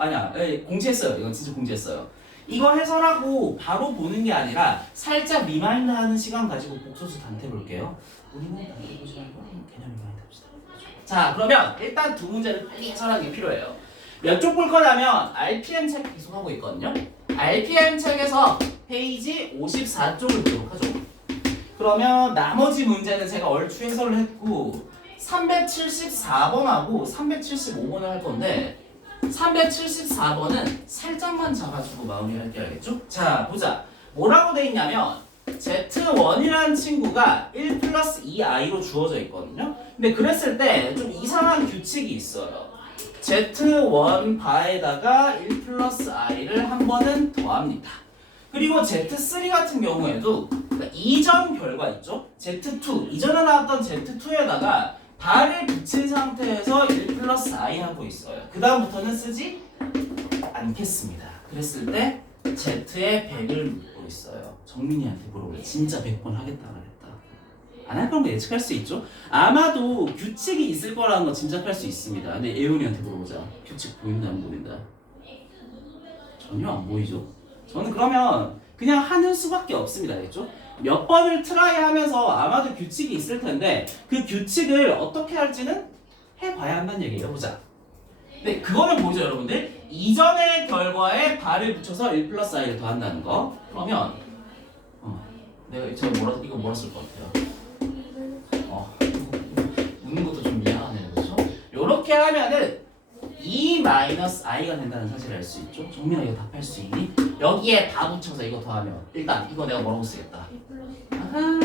공지했어요. 이건 진짜 공지했어요. 이거 해설하고 바로 보는 게 아니라 살짝 리마인드 하는 시간 가지고 복소수 단태 볼게요. 우리는 단태 보지 말고 개념 리마인드 합시다. 자, 그러면 일단 두 문제를 빨리 해설하는 게 필요해요. 몇 쪽 볼 거냐면 RPM 책 계속 하고 있거든요. RPM 책에서 페이지 54쪽을 보도록 하죠. 그러면 나머지 문제는 제가 얼추 해설을 했고 374번하고 375번을 할 건데 374번은 살짝만 잡아주고 마무리할게. 알겠죠? 자, 보자. 뭐라고 돼 있냐면 Z1이라는 친구가 1 플러스 2i로 주어져 있거든요. 근데 그랬을 때 좀 이상한 규칙이 있어요. Z1 바에다가 1 플러스 i를 한 번은 더합니다. 그리고 Z3 같은 경우에도 이전 결과 있죠? Z2, 이전에 나왔던 Z2에다가 바를 붙인 상태에서 1 플러스 i 하고 있어요. 그 다음부터는 쓰지 않겠습니다. 그랬을 때 Z에 100을 묻고 있어요. 정민이한테 물어보래. 진짜 100번 하겠다 안 하겠다. 안 할 거면 예측할 수 있죠. 아마도 규칙이 있을 거라는 거 짐작할 수 있습니다. 근데 예은이한테 물어보자. 규칙 보인다 안 보인다? 전혀 안 보이죠. 저는 그러면 그냥 하는 수밖에 없습니다. 알겠죠? 몇 번을 트라이 하면서 아마도 규칙이 있을 텐데 그 규칙을 어떻게 할지는 해봐야 한다는 얘기예요. 보자. 근데 그거는 뭐죠, 여러분들? 이전의 결과에 발을 붙여서 1 플러스 i를 더한다는 거. 그러면 내가 이거 뭐라 쓸 것 같아요? 묻는 것도 좀 미안하네요. 그렇죠? 요렇게 하면은 2 마이너스 i가 된다는 사실을 알 수 있죠. 정민아 이거 답할 수 있니? 여기에 다 붙여서 이거 더하면 일단 이거 내가 뭐라고 쓰겠다. 아하.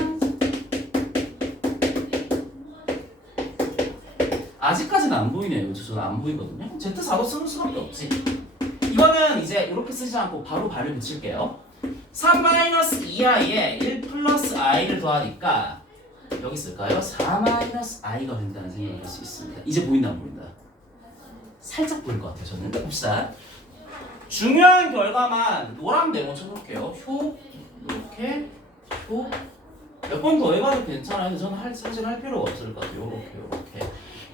아직까지는 안 보이네요. 그렇죠? 저는 안 보이거든요. Z4도 쓰는 수밖에 없지. 이거는 이제 이렇게 쓰지 않고 바로 발을 붙일게요. 3-2i에 1 플러스 i를 더하니까 여기 쓸까요? 4-i가 된다는 생각을 할 수 있습니다. 이제 보인다 안 보인다? 살짝 보일 것 같아요. 저는. 봅시다. 중요한 결과만 노란 네모 쳐볼게요. 효 이렇게 효 몇 번 더 해봐도 괜찮아요. 근데 저는 사실 할 필요가 없을 것 같아요. 요렇게.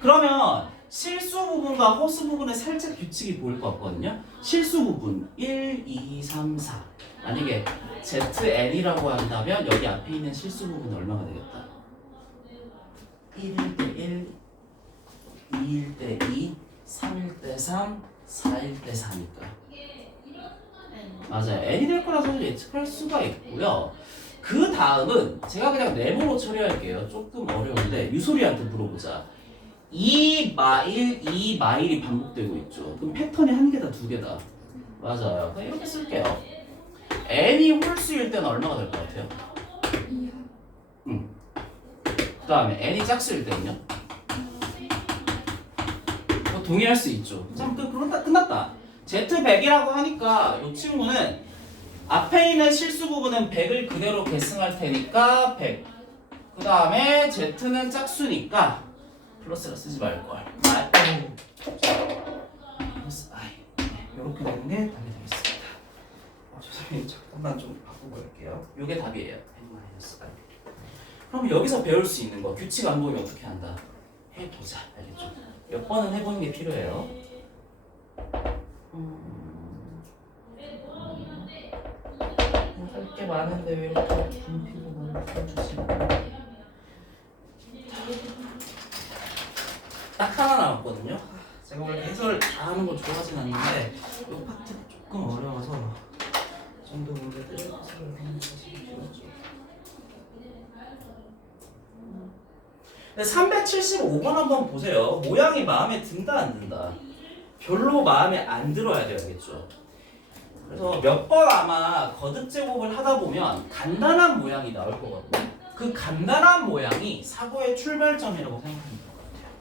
그러면 실수 부분과 허수 부분에 살짝 규칙이 보일 것 같거든요. 실수 부분 1, 2, 3, 4 만약에 ZN이라고 한다면 여기 앞에 있는 실수 부분은 얼마가 되겠다? 1일 때 1, 2일 때 2, 3일 때 3, 4일 때 4니까 맞아요. n이 될 거라서 예측할 수가 있고요. 그 다음은 제가 그냥 네모로 처리할게요. 조금 어려운데 유소리한테 물어보자. 이 마일이 반복되고 있죠. 그럼 패턴이 한 개다, 두 개다. 맞아요. 그냥 이렇게 쓸게요. n이 홀수일 때는 얼마가 될 것 같아요? 그 다음에 n이 짝수일 때는요? 동의할 수 있죠. 참 끝났다. Z100이라고 하니까 이 친구는 앞에 있는 실수 부분은 100을 그대로 계승할 테니까 100. 그 다음에 Z는 짝수니까 플러스를 쓰지 말걸. 플러스 I. 이렇게 되는 게 답이 되겠습니다. 선생님 잠깐만 좀 바꾸고 갈게요. 이게 답이에요. N-I. 그럼 여기서 배울 수 있는 거 규칙 안 보이면 어떻게 한다? 해보자. 알겠죠? 몇 번은 해보는 게 필요해요. 할 게 많은데 왜 이렇게 분필로 너무 풀어주지? 딱 하나 남았거든요. 제가 원래 해설 다 하는 거 좋아하진 않는데 이 파트가 조금 어려워서 이 정도 문제들을 해설을 하는 것이 필요하죠. 375번 한번 보세요. 모양이 마음에 든다 안 든다? 별로 마음에 안 들어야 돼야겠죠. 그래서 몇 번 아마 거듭 제곱을 하다 보면 간단한 모양이 나올 거거든요. 그 간단한 모양이 사고의 출발점이라고 생각하면 될 것 같아요.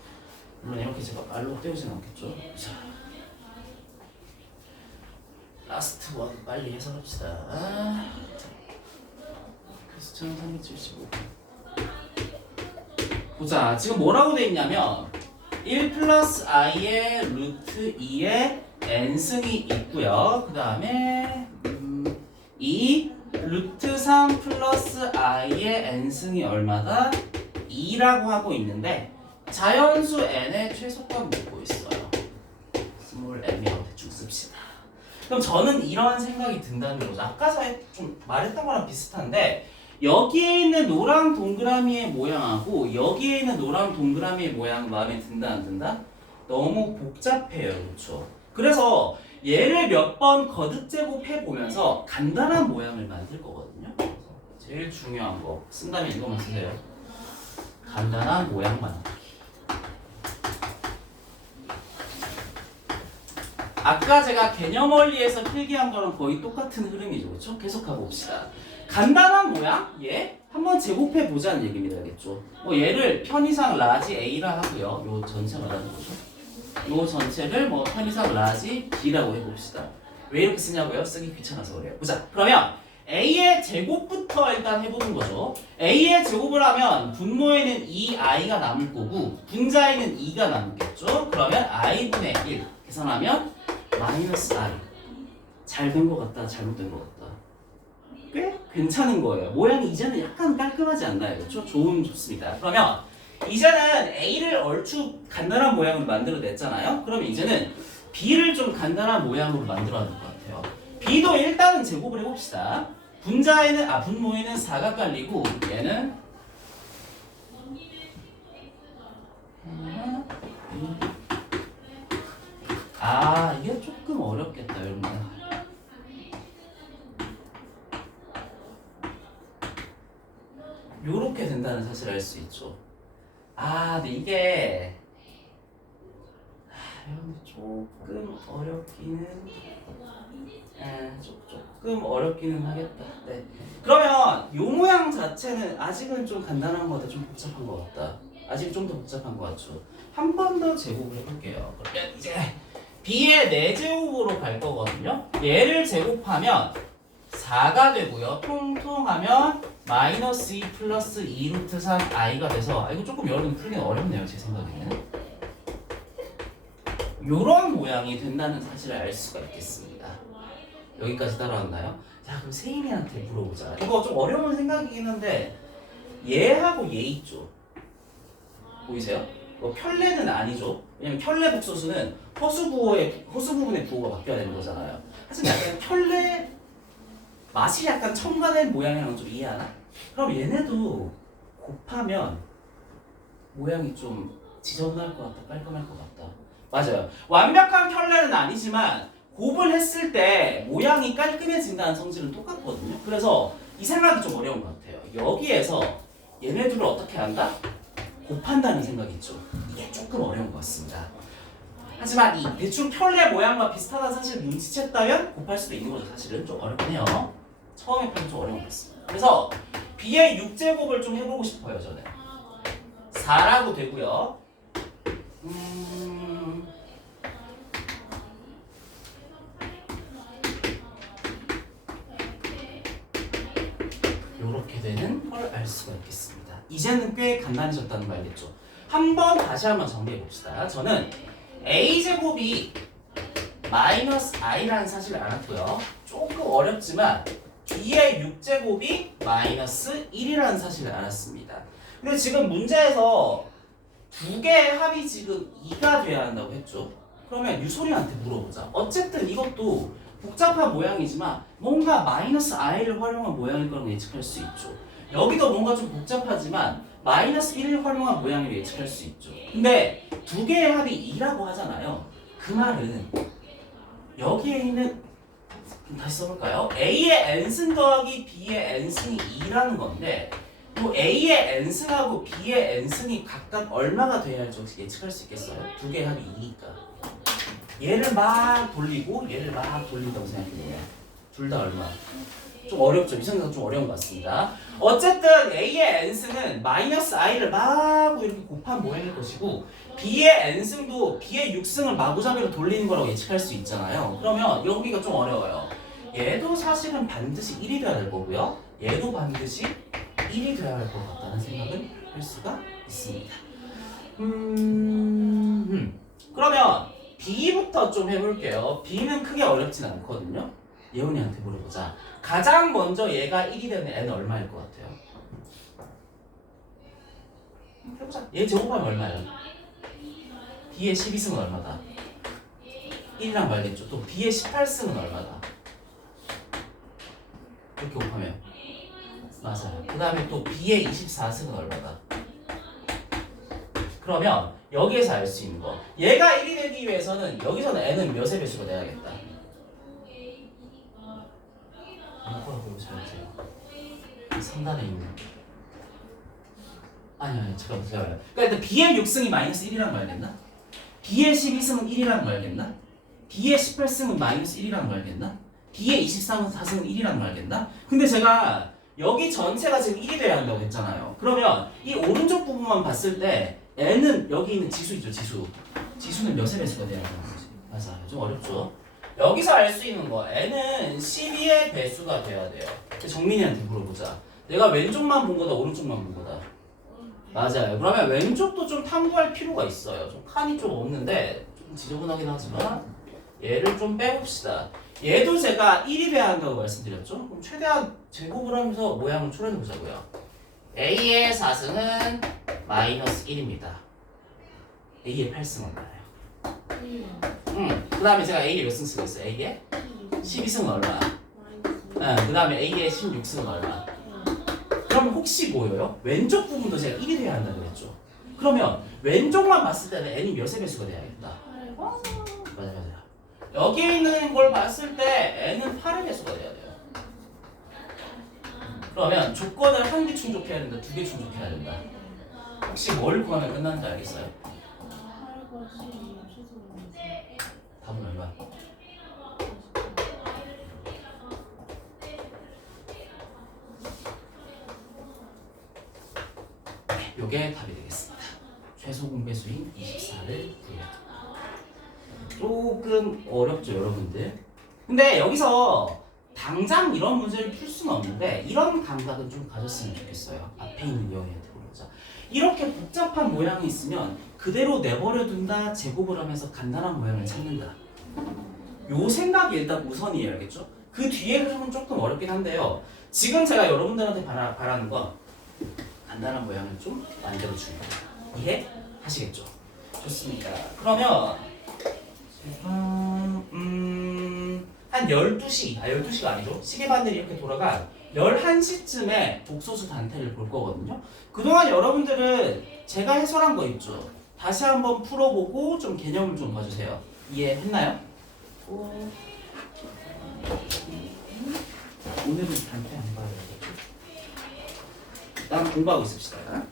물론 이렇게 제가 말로 때우진 않겠죠. 자, 라스트 원 빨리 해석합시다. 퀘스천 375. 보자. 지금 뭐라고 돼 있냐면 1 플러스 i의 루트 2의 n승이 있고요. 그 다음에 2 루트 3 플러스 i의 n승이 얼마다? 2라고 하고 있는데 자연수 n의 최소값 묻고 있어요. 스몰 m이라고 대충 씁시다. 그럼 저는 이런 생각이 든다는 거죠. 아까 전에 좀 말했던 거랑 비슷한데 여기에 있는 노랑 동그라미의 모양하고 여기에 있는 노랑 동그라미의 모양 마음에 든다 안 든다? 너무 복잡해요. 그렇죠? 그래서 얘를 몇 번 거듭 제곱해 보면서 간단한 모양을 만들 거거든요. 그래서 제일 중요한 거 쓴다면 이거만 쓰세요. 간단한 모양 만들기. 아까 제가 개념 원리에서 필기한 거랑 거의 똑같은 흐름이죠. 그렇죠? 계속하고 봅시다. 간단한 모양? 얘 한번 제곱해 보자는 얘기입니다. 알겠죠? 얘를 편의상 라지 A라 하고요. 요 전체 말하는 거죠. 요 전체를 편의상 라지 B라고 해봅시다. 왜 이렇게 쓰냐고요? 쓰기 귀찮아서 그래요. 보자. 그러면 A의 제곱부터 일단 해보는 거죠. A의 제곱을 하면 분모에는 2i가 남을 거고 분자에는 2가 남겠죠. 그러면 i분의 1 계산하면 마이너스 i. 잘 된 것 같다, 잘못된 것 같다. 꽤 괜찮은 거예요. 모양이 이제는 약간 깔끔하지 않나요? 그렇죠? 좋습니다. 그러면 이제는 A를 얼추 간단한 모양으로 만들어냈잖아요. 그럼 이제는 B를 좀 간단한 모양으로 만들어야 될 것 같아요. B도 일단은 제곱을 해봅시다. 분모에는 4가 깔리고 얘는 이게 조금 어렵겠다 여러분들. 요렇게 된다는 사실을 알 수 있죠. 근데 이게 조금 어렵기는 조금 어렵기는 하겠다. 네. 그러면 요 모양 자체는 아직은 좀 간단한 것 같아. 좀 복잡한 것 같다. 아직 좀 더 복잡한 것 같죠? 한 번 더 제곱을 해볼게요. 그러면 이제 b의 4제곱으로 갈 거거든요. 얘를 제곱하면 4가 되고요. 통통하면 마이너스 2 플러스 2 루트 3 i가 돼서 이거 조금 여러분 풀기는 어렵네요. 제 생각에는. 요런 모양이 된다는 사실을 알 수가 있겠습니다. 여기까지 따라왔나요? 자, 그럼 세인이한테 물어보자. 이거 좀 어려운 생각이긴 한데 얘하고 얘 있죠? 보이세요? 편례는 아니죠. 왜냐면 편례 복소수는 허수 부분의 부호가 바뀌어야 되는 거잖아요. 하지만 약간 편례 맛이 약간 첨가된 모양이랑 좀 이해하나? 그럼 얘네도 곱하면 모양이 좀 지저분할 것 같다, 깔끔할 것 같다. 맞아요. 완벽한 편례는 아니지만 곱을 했을 때 모양이 깔끔해진다는 성질은 똑같거든요. 그래서 이 생각이 좀 어려운 것 같아요. 여기에서 얘네들을 어떻게 한다? 곱한다는 생각이 있죠. 이게 조금 어려운 것 같습니다. 하지만 이 대충 편례 모양과 비슷하다는 사실을 눈치챘다면 곱할 수도 있는 거죠. 사실은 좀 어렵긴 해요. 처음에 편은 좀 어려운 것 같습니다. 그래서 b의 6제곱을 좀 해보고 싶어요. 저는 4라고 되고요. 이렇게 되는 걸 알 수가 있겠습니다. 이제는 꽤 간단해졌다는 거 알겠죠? 다시 한번 정리해 봅시다. 저는 a제곱이 마이너스 i라는 사실을 알았고요. 조금 어렵지만 b의 6제곱이 마이너스 1이라는 사실을 알았습니다. 근데 지금 문제에서 두 개의 합이 지금 2가 돼야 한다고 했죠. 그러면 유소리한테 물어보자. 어쨌든 이것도 복잡한 모양이지만 뭔가 마이너스 i를 활용한 모양일 거라고 예측할 수 있죠. 여기도 뭔가 좀 복잡하지만 마이너스 1을 활용한 모양을 예측할 수 있죠. 근데 두 개의 합이 2라고 하잖아요. 그 말은 여기에 있는 다시 써볼까요? a의 n승 더하기 b의 n승이 2라는 건데 또 a의 n승하고 b의 n승이 각각 얼마가 돼야 할지 혹시 예측할 수 있겠어요? 두 개의 합이 2니까 얘를 막 돌리고 얘를 막 돌린다고 생각해보면 둘 다 얼마? 좀 어렵죠? 이 생각은 좀 어려운 것 같습니다. 어쨌든 a의 n승은 마이너스 i를 마구 이렇게 곱한 모양일 것이고 b의 n승도 b의 6승을 마구잡이로 돌리는 거라고 예측할 수 있잖아요. 그러면 여기가 좀 어려워요. 얘도 사실은 반드시 1이 돼야 될 거고요. 얘도 반드시 1이 돼야 할 것 같다는 생각은 할 수가 있습니다. 그러면 B부터 좀 해볼게요. B는 크게 어렵진 않거든요. 예원이한테 물어보자. 가장 먼저 얘가 1이 되는 N은 얼마일 것 같아요? 해보자. 얘 제곱하면 얼마예요? B의 12승은 얼마다? 1이랑 말겠죠. 또 B의 18승은 얼마다? 이렇게 곱하면 맞아요. 그 다음에 또 B의 24승은 얼마다? 그러면 여기에서 알 수 있는 거 얘가 1이 되기 위해서는 여기서는 n은 몇의 배수가 돼야겠다. 이거라고 보셔야죠. 상단에 있는 아니요 잠깐만요. 그러니까 일단 B의 6승이 마이너스 1이라는 거 알겠나? B의 12승은 1이라는 거 알겠나? B의 18승은 마이너스 1이라는 거 알겠나? B의 24승은 1이라는 거 알겠나? 근데 제가 여기 전체가 지금 1이 돼야 한다고 했잖아요. 그러면 이 오른쪽 부분만 봤을 때 n은 여기 있는 지수이죠, 지수. 지수는 몇의 배수가 돼야 하는 거지? 맞아요. 좀 어렵죠? 여기서 알 수 있는 거 n은 12의 배수가 돼야 돼요. 정민이한테 물어보자. 내가 왼쪽만 본 거다, 오른쪽만 본 거다? 맞아요. 그러면 왼쪽도 좀 탐구할 필요가 있어요. 좀 칸이 좀 없는데 좀 지저분하긴 하지만 얘를 좀 빼봅시다. 얘도 제가 1이 돼야 한다고 말씀드렸죠? 그럼 최대한 제곱을 하면서 모양을 추려내보자고요. A의 4승은 마이너스 1입니다. A의 8승은 얼마예요? 그 다음에 제가 A의 몇 승 쓰고 있어요? A의 12승은 얼마? 그 다음에 A의 16승은 얼마? 그러면 혹시 보여요? 왼쪽 부분도 제가 1이 돼야 한다고 했죠? 그러면 왼쪽만 봤을 때는 n이 몇의 배수가 돼야겠다? 맞아요. 여기 있는 걸 봤을 때 n은 8의 배수가 돼야 돼요. 그러면 조건을 한 개 충족해야 된다, 두 개 충족해야 된다. 혹시 뭘 구하면 끝나는지 알겠어요? 답은 얼마? 네, 요게 답이 되겠습니다. 최소 공배수인 24를 구해야 돼. 조금 어렵죠, 여러분들? 근데 여기서 당장 이런 문제를 풀 수는 없는데 이런 감각은 좀 가졌으면 좋겠어요. 앞에 있는 영역에 들어오자. 이렇게 복잡한 모양이 있으면 그대로 내버려 둔다, 제곱을 하면서 간단한 모양을 찾는다. 요 생각이 일단 우선이에요, 알겠죠? 그 뒤에 흐름은 조금 어렵긴 한데요. 지금 제가 여러분들한테 바라는 건 간단한 모양을 좀 만들어주는 거예요. 이해하시겠죠? 좋습니다. 그러면 한 12시, 12시가 아니죠. 시계바늘이 이렇게 돌아가 11시쯤에 복소수 단태를 볼 거거든요. 그동안 여러분들은 제가 해설한 거 있죠. 다시 한번 풀어보고 좀 개념을 좀 봐주세요. 이해했나요? 오늘은 단태 안 봐요. 일단 공부하고 있읍시다.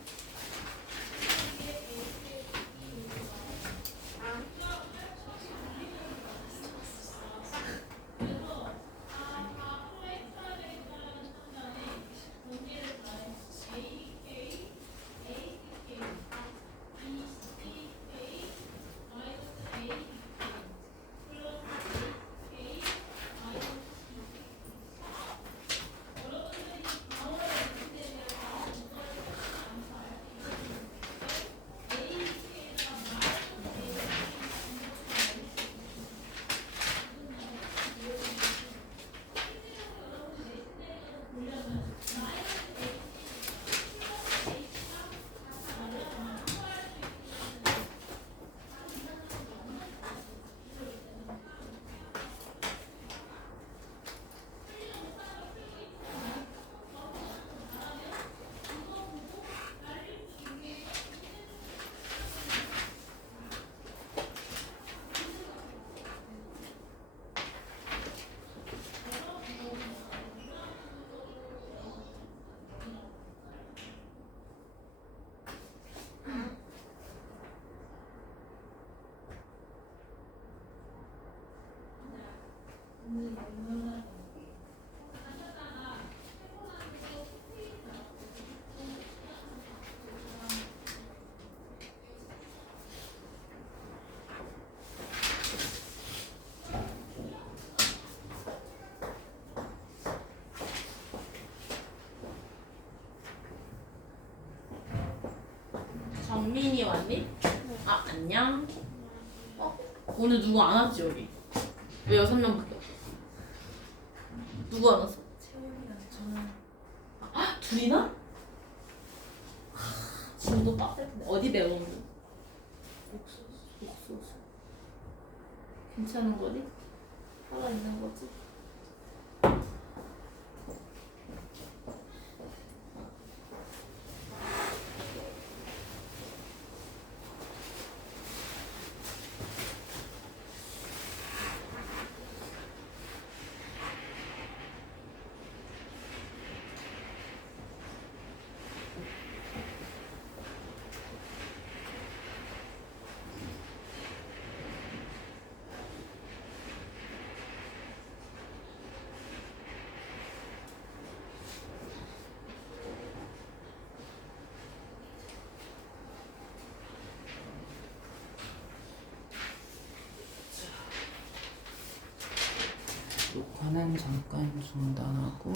정민이 왔니? 아 안녕. 오늘 누구 안 왔지 여기? 왜 6명밖에 없어? 누구 안 왔어? 채원이랑 저는 둘이나? 지금도 빡셀 텐데 어디 배우는 거? 옥수수. 괜찮은 거지? 살아 있는 거지? 녹화는 잠깐 중단하고